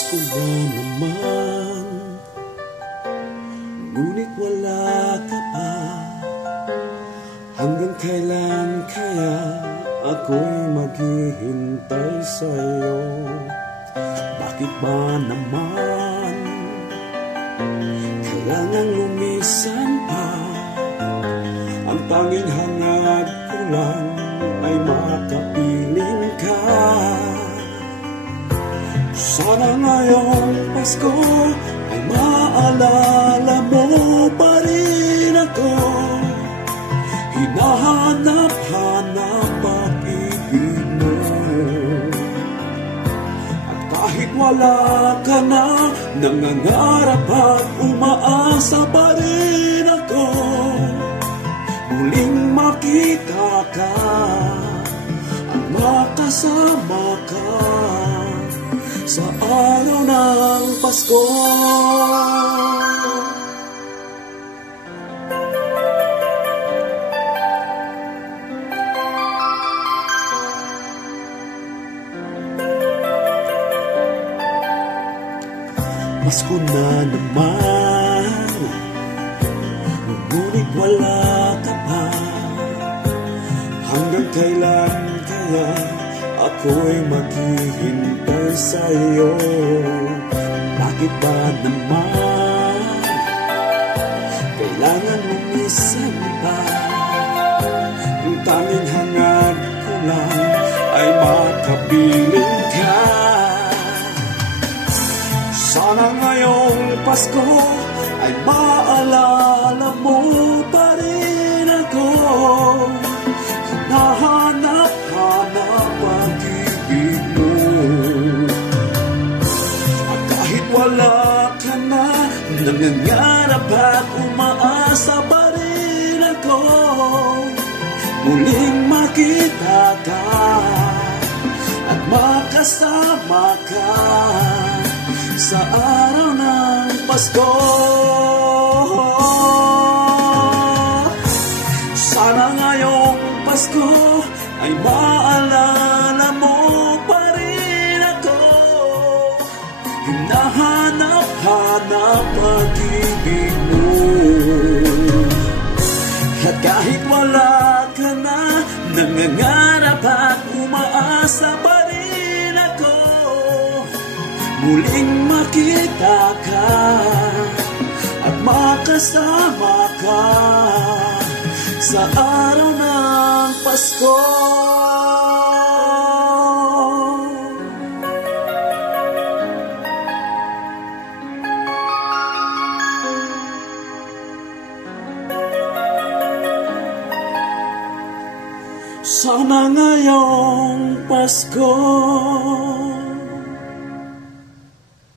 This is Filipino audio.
Pasko na naman, ngunit wala ka pa. Hanggang kailan kaya ako'y maghihintay sa'yo? Bakit ba naman kailangan lumisan pa? Ang tanging hangad ko lang ay makapiling ka. Sana ngayong Pasko ay maalala mo pa rin ako. Hinahanap-hanap pag-ibig mo. At kahit wala ka na, nangangarap at umaasa pa rin ako. Muling makita ka at makasama ka sa araw ng Pasko. Pasko na naman, ngunit wala ka pa. Hanggang kailan kaya ako'y maghihintay sa'yo? Bakit ba naman kailangan lumisan pa? Ang tanging hangad ko lang ay makapiling ka. Sana ngayong Pasko ay maalala mo pa rin ako. Hinahanap-hanap pag-ibig mo. At kahit wala ka na, nangangarap at umaasa pa rin ako. Muling makita ka at makasama ka sa araw ng Pasko. Sana ngayong Pasko ay maalala mo pa rin ako. Hinahanap-hanap pag-ibig mo. At kahit wala ka na, nangangarap at umaasa pa rin ako. Muling makita ka at makasama ka sa araw ng Pasko. Sana ngayong Pasko